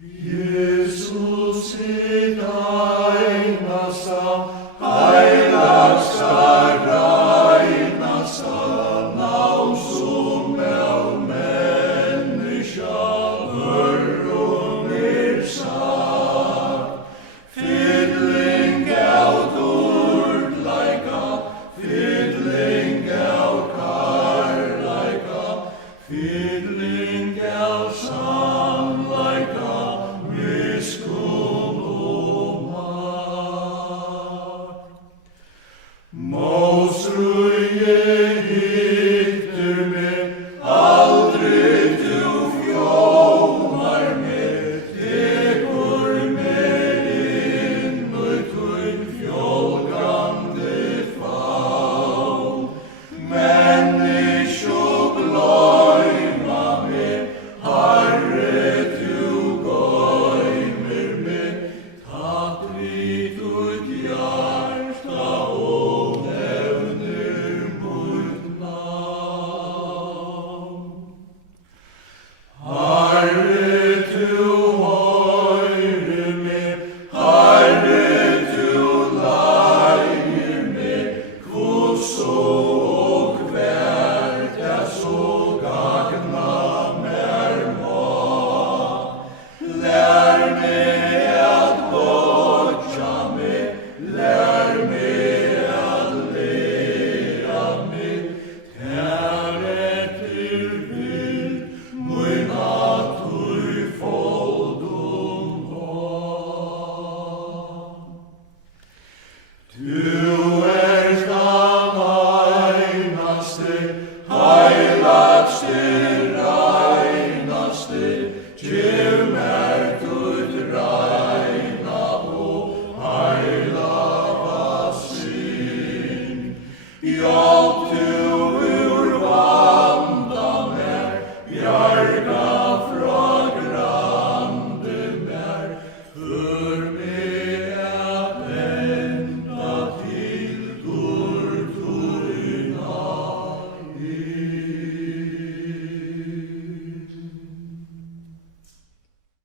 Jesus hit einasta, heilagsta, reinasta, navn som menneska, hørum sagt. Fylling av dordleika, fylling av karleika, fylling av sannleika, miskunn og makt. Mosruje hittir meg, aldri du fjómar meg, tekur meg inn og tøyn fjolgandi favn. Menneskju gløyma meg, Herre du gøymir meg, takk við tutt hjarta og nevnir mitt navn. Herre du høyrir meg, Herre du leier meg, hvordan og hver det så gagna mer må. Lær meg at bodja meg, lær meg at lea meg, tær etter vil, mun natur foldum hånd. Du ert han einaste, heilagste, reinaste, gjev meg tutt reina og heilaga sinn. Ja,